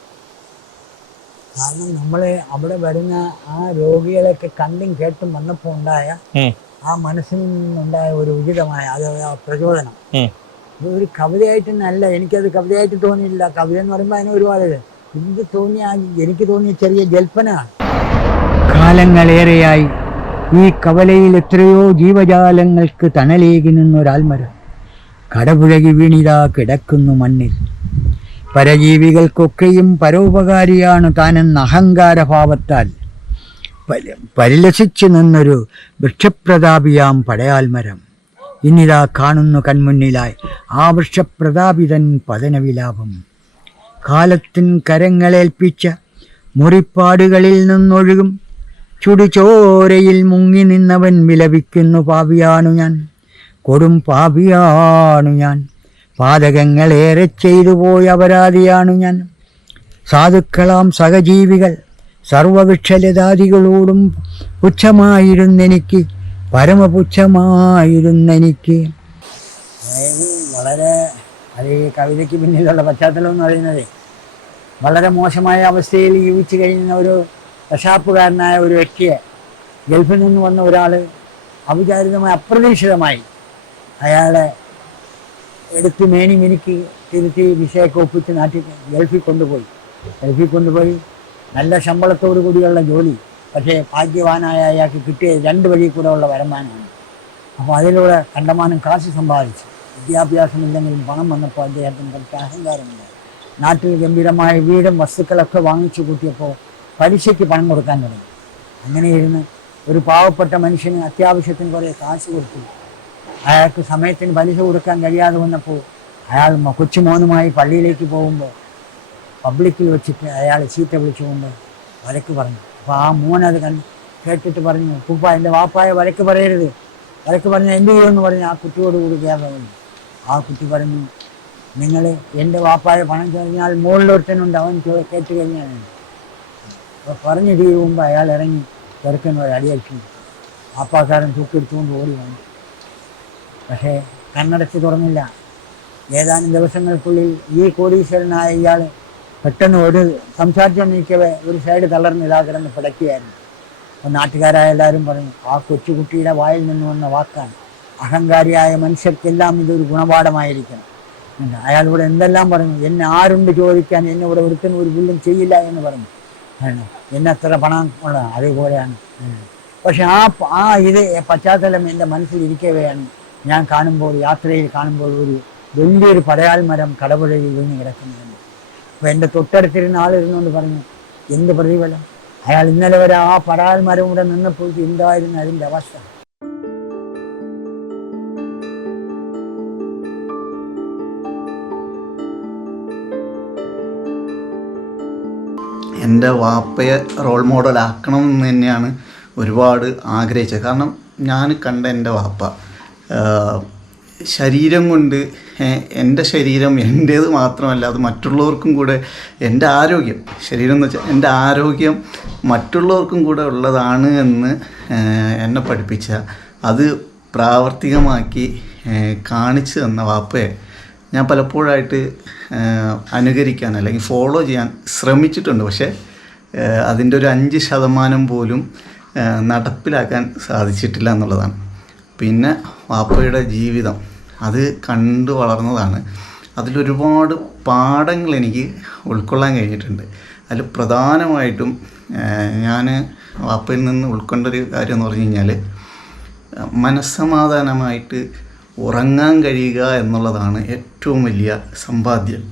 S1: കാരണം നമ്മളെ അവിടെ വരുന്ന ആ രോഗികളെയൊക്കെ കണ്ടും കേട്ടും വന്നപ്പോ ഉണ്ടായ ആ മനസ്സിൽ നിന്നുണ്ടായ ഒരു ഉചിതമായ അത് ആ പ്രചോദനം. ഇത് ഒരു കവിതയായിട്ടൊന്നല്ല എനിക്കത് കവിതയായിട്ട് തോന്നിയില്ല കവിത എന്ന് പറയുമ്പോൾ അതിന് ഒരുപാട്. എനിക്ക് തോന്നിയ എനിക്ക് തോന്നിയ ചെറിയ ജൽപ്പനമാണ്
S3: കാലങ്ങളേറെയായി ഈ കവലയിൽ എത്രയോ ജീവജാലങ്ങൾക്ക് തണലേകി നിന്നൊരാൽമരം. കടപുഴകി വീണിതാ കിടക്കുന്നു മണ്ണിൽ. പരജീവികൾക്കൊക്കെയും പരോപകാരിയാണ് താനെന്ന അഹങ്കാരഭാവത്താൽ. പരിലസിച്ചു നിന്നൊരു വൃക്ഷപ്രതാപിയാം പടയാൽമരം. ഇന്നിതാ കാണുന്നു കൺമുന്നിലായി ആ വൃക്ഷപ്രതാപിതൻ പതനവിലാപം. കാലത്തിൻ കരങ്ങളേൽപ്പിച്ച മുറിപ്പാടുകളിൽ നിന്നൊഴുകും. ചുടുചോരയിൽ മുങ്ങി നിന്നവൻ വിലപിക്കുന്നു പാവിയാണു ഞാൻ. കൊടും പാവിയാണു ഞാൻ. പാതകങ്ങളേറെ ചെയ്തു പോയ അപരാധിയാണു ഞാൻ. സാധുക്കളാം സഹജീവികൾ സർവവൃക്ഷലതാദികളോടും പുച്ഛമായിരുന്നെനിക്ക് പരമപുച്ഛമായിരുന്നെനിക്ക്.
S1: വളരെ അത് ഈ കവിതയ്ക്ക് പിന്നിലുള്ള പശ്ചാത്തലം എന്ന് പറയുന്നത് വളരെ മോശമായ അവസ്ഥയിൽ ജീവിച്ചു കഴിയുന്ന ഒരു കശാപ്പുകാരനായ ഒരു വ്യക്തിയെ ഗൾഫിൽ നിന്ന് വന്ന ഒരാൾ അവിചാരിതമായി അപ്രതീക്ഷിതമായി അയാളെ എടുത്ത് മേനി മിനുക്കി തിരുത്തി വിഷയൊക്കെ ഒപ്പിച്ച് നാട്ടിൽ ഗൾഫിൽ കൊണ്ടുപോയി. ഗൾഫിൽ കൊണ്ടുപോയി നല്ല ശമ്പളത്തോടു കൂടിയുള്ള ജോലി പക്ഷേ ഭാഗ്യവാനായ അയാൾക്ക് കിട്ടിയ രണ്ട് വഴി കൂടെ ഉള്ള വരുമാനമാണ്. അപ്പോൾ അതിലൂടെ കണ്ടമാനം കാശ് സമ്പാദിച്ചു. വിദ്യാഭ്യാസമില്ലെങ്കിലും പണം വന്നപ്പോൾ അദ്ദേഹത്തിന് കുറച്ച് അഹങ്കാരമില്ല നാട്ടിൽ ഗംഭീരമായ വീടും വസ്തുക്കളൊക്കെ വാങ്ങിച്ചു കൂട്ടിയപ്പോൾ പലിശയ്ക്ക് പണം കൊടുക്കാൻ തുടങ്ങി. അങ്ങനെ ഇരുന്ന് ഒരു പാവപ്പെട്ട മനുഷ്യന് അത്യാവശ്യത്തിന് കുറേ കാശ് കൊടുത്തു. അയാൾക്ക് സമയത്തിന് പലിശ കൊടുക്കാൻ കഴിയാതെ വന്നപ്പോൾ അയാൾ കൊച്ചുമോനുമായി പള്ളിയിലേക്ക് പോകുമ്പോൾ പബ്ലിക്കിൽ വെച്ചിട്ട് അയാൾ ചീത്ത വിളിച്ചുകൊണ്ട് വരക്ക് പറഞ്ഞു. അപ്പോൾ ആ മോനത് കണ്ട് കേട്ടിട്ട് പറഞ്ഞു ഉപ്പുപ്പ എന്റെ വാപ്പായ വരക്ക് പറയരുത്. വരക്ക് പറഞ്ഞ എന്ത് ചെയ്യുമെന്ന് പറഞ്ഞ് ആ കുട്ടിയോട് കൂടി പറഞ്ഞു. ആ കുട്ടി പറഞ്ഞു നിങ്ങൾ എന്റെ വാപ്പായ പണം കഴിഞ്ഞാൽ മുകളിലൊരുത്തനുണ്ട് അവൻ കേട്ട് കഴിഞ്ഞാൽ അപ്പോൾ പറഞ്ഞു തീരുമ്പോൾ അയാൾ ഇറങ്ങി ചെറുക്കൻ ഒരു അടിയടിച്ചു വാപ്പാക്കാരൻ തൂക്കെടുത്തുകൊണ്ട് ഓടി വന്നു. പക്ഷേ കണ്ണടച്ച് തുറന്നില്ല. ഏതാനും ദിവസങ്ങൾക്കുള്ളിൽ ഈ കോടീശ്വരനായ ഇയാൾ പെട്ടെന്ന് ഒരു സംസാരിച്ചുകൊണ്ടിരിക്കവേ ഒരു സൈഡ് തളർന്ന് ഇതാ കിടന്ന് പിടയ്ക്കുകയായിരുന്നു. അപ്പോൾ നാട്ടുകാരായ എല്ലാവരും പറഞ്ഞു ആ കൊച്ചുകുട്ടിയുടെ വായിൽ നിന്ന് വന്ന വാക്കാണ്. അഹങ്കാരിയായ മനുഷ്യർക്കെല്ലാം ഇതൊരു ഗുണപാഠമായിരിക്കണം. ഇവിടെ എന്തെല്ലാം പറഞ്ഞു? എന്നെ ആരുണ്ട് ചോദിക്കാൻ? എന്നെ ഇവിടെ ഒരുത്തനും ഒരു പുല്ലും ചെയ്യില്ല എന്ന് പറഞ്ഞു. എന്നെ അത്ര പണം ഉള്ള അതേപോലെയാണ്. പക്ഷെ ആ ആ ഇത് പശ്ചാത്തലം എന്റെ മനസ്സിലിരിക്കവെയാണ് ഞാൻ കാണുമ്പോൾ യാത്രയിൽ കാണുമ്പോൾ ഒരു വലിയൊരു പടയാൽ മരം കടപുഴയിൽ വീണ് കിടക്കുന്നതുണ്ട് അപ്പോൾ എന്റെ തൊട്ടടുത്തിരുന്ന ആളിരുന്നുകൊണ്ട് പറഞ്ഞു എന്ത് പ്രതിഫലം? അയാൾ ഇന്നലെ വരെ ആ പടയാൽ മരം ഇവിടെ നിന്നപ്പോൾ എന്തായിരുന്നു അതിന്റെ അവസ്ഥ?
S4: എന്റെ വാപ്പയെ റോൾ മോഡലാക്കണം എന്ന് തന്നെയാണ് ഒരുപാട് ആഗ്രഹിച്ചത്. കാരണം ഞാൻ കണ്ട എന്റെ വാപ്പ ശരീരം കൊണ്ട് എന്റെ ശരീരം എന്റേത് മാത്രമല്ല അത് മറ്റുള്ളവർക്കും കൂടെ എന്റെ ആരോഗ്യം ശരീരം എന്ന് വെച്ചാൽ എന്റെ ആരോഗ്യം മറ്റുള്ളവർക്കും കൂടെ ഉള്ളതാണ് എന്ന് എന്നെ പഠിപ്പിച്ച അത് പ്രാവർത്തികമാക്കി കാണിച്ചു തന്ന വാപ്പയെ ഞാൻ പലപ്പോഴായിട്ട് അനുകരിക്കാൻ അല്ലെങ്കിൽ ഫോളോ ചെയ്യാൻ ശ്രമിച്ചിട്ടുണ്ട്. പക്ഷേ അതിന്റെ ഒരു അഞ്ച് ശതമാനം പോലും നടപ്പിലാക്കാൻ സാധിച്ചിട്ടില്ല എന്നുള്ളതാണ്. പിന്നെ വാപ്പയുടെ ജീവിതം. അത് കണ്ടു വളർന്നതാണ്. അതിലൊരുപാട് പാഠങ്ങൾ എനിക്ക് ഉൾക്കൊള്ളാൻ കഴിഞ്ഞിട്ടുണ്ട്. അതിൽ പ്രധാനമായിട്ടും ഞാൻ വാപ്പയിൽ നിന്ന് ഉൾക്കൊണ്ടൊരു കാര്യം എന്ന് പറഞ്ഞു കഴിഞ്ഞാൽ മനസ്സമാധാനമായിട്ട് ഉറങ്ങാൻ കഴിയുക എന്നുള്ളതാണ് ഏറ്റവും വലിയ സമ്പാദ്യം.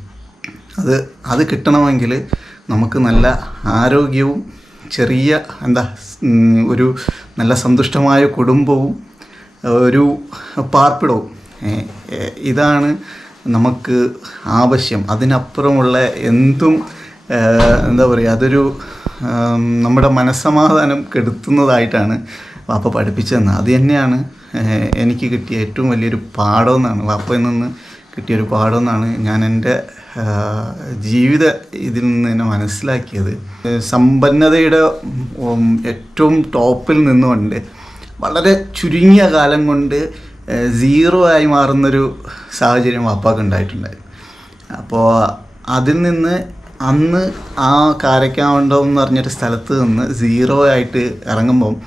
S4: അത് അത് കിട്ടണമെങ്കിൽ നമുക്ക് നല്ല ആരോഗ്യവും ചെറിയ എന്താ ഒരു നല്ല സന്തുഷ്ടമായ കുടുംബവും ഒരു പാർപ്പിടവും ഇതാണ് നമുക്ക് ആവശ്യം. അതിനപ്പുറമുള്ള എന്തും എന്താ പറയുക അതൊരു നമ്മുടെ മനസ്സമാധാനം കെടുത്തുന്നതായിട്ടാണ് വാപ്പ പഠിപ്പിച്ചതെന്ന്. അത് തന്നെയാണ് എനിക്ക് കിട്ടിയ ഏറ്റവും വലിയൊരു പാഠം എന്നാണ് വാപ്പയിൽ നിന്ന് കിട്ടിയൊരു പാഠം എന്നാണ് ഞാൻ എന്റെ ജീവിത ഇതിൽ നിന്ന് തന്നെ മനസ്സിലാക്കിയത്. സമ്പന്നതയുടെ ഏറ്റവും ടോപ്പിൽ നിന്നുകൊണ്ട് വളരെ ചുരുങ്ങിയ കാലം കൊണ്ട് സീറോ ആയി മാറുന്നൊരു സാഹചര്യം വാപ്പാക്ക് ഉണ്ടായിട്ടുണ്ടായിരുന്നു അപ്പോൾ അതിൽ നിന്ന് അന്ന് ആ കാരക്കാവണ്ടം എന്ന് പറഞ്ഞൊരു സ്ഥലത്ത് നിന്ന് സീറോ ആയിട്ട് ഇറങ്ങുമ്പം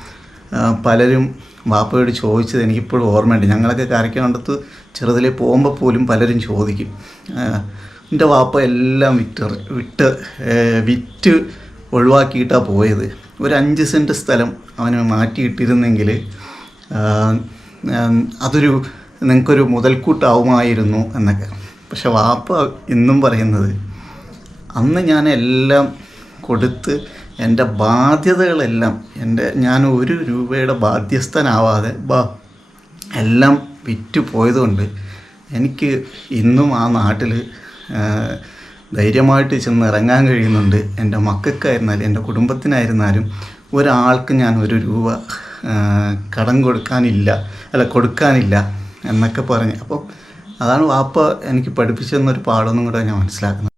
S4: പലരും വാപ്പയോട് ചോദിച്ചത് എനിക്കിപ്പോഴും ഓർമ്മയുണ്ട്. ഞങ്ങളൊക്കെ കാരക്കാവണ്ടത്ത് ചെറുതിലെ പോകുമ്പോൾ പോലും പലരും ചോദിക്കും. എന്റെ വാപ്പ എല്ലാം വിറ്റ് വിട്ട് വിറ്റ് ഒഴിവാക്കിയിട്ടാണ് പോയത്. ഒരു അഞ്ച് സെന്റ് സ്ഥലം അവന് മാറ്റിയിട്ടിരുന്നെങ്കിൽ അതൊരു നിങ്ങൾക്കൊരു മുതൽക്കൂട്ടാവുമായിരുന്നു എന്നൊക്കെ. പക്ഷെ വാപ്പ ഇന്നും പറയുന്നത് അന്ന് ഞാൻ എല്ലാം കൊടുത്ത് എന്റെ ബാധ്യതകളെല്ലാം എന്റെ ഞാൻ ഒരു രൂപയുടെ ബാധ്യസ്ഥനാവാതെ ബാ എല്ലാം വിറ്റ് പോയതുകൊണ്ട് എനിക്ക് ഇന്നും ആ നാട്ടിൽ ധൈര്യമായിട്ട് ചെന്ന് ഇറങ്ങാൻ കഴിയുന്നുണ്ട്. എന്റെ മക്കൾക്കായിരുന്നാലും എന്റെ കുടുംബത്തിനായിരുന്നാലും ഒരാൾക്ക് ഞാൻ ഒരു രൂപ കടം കൊടുക്കാനില്ല. അല്ല കൊടുക്കാനില്ല എന്നൊക്കെ പറഞ്ഞ്. അപ്പോൾ അതാണ് വാപ്പ എനിക്ക് പഠിപ്പിച്ചെന്നൊരു പാടൊന്നും കൂടെ ഞാൻ മനസ്സിലാക്കുന്നത്.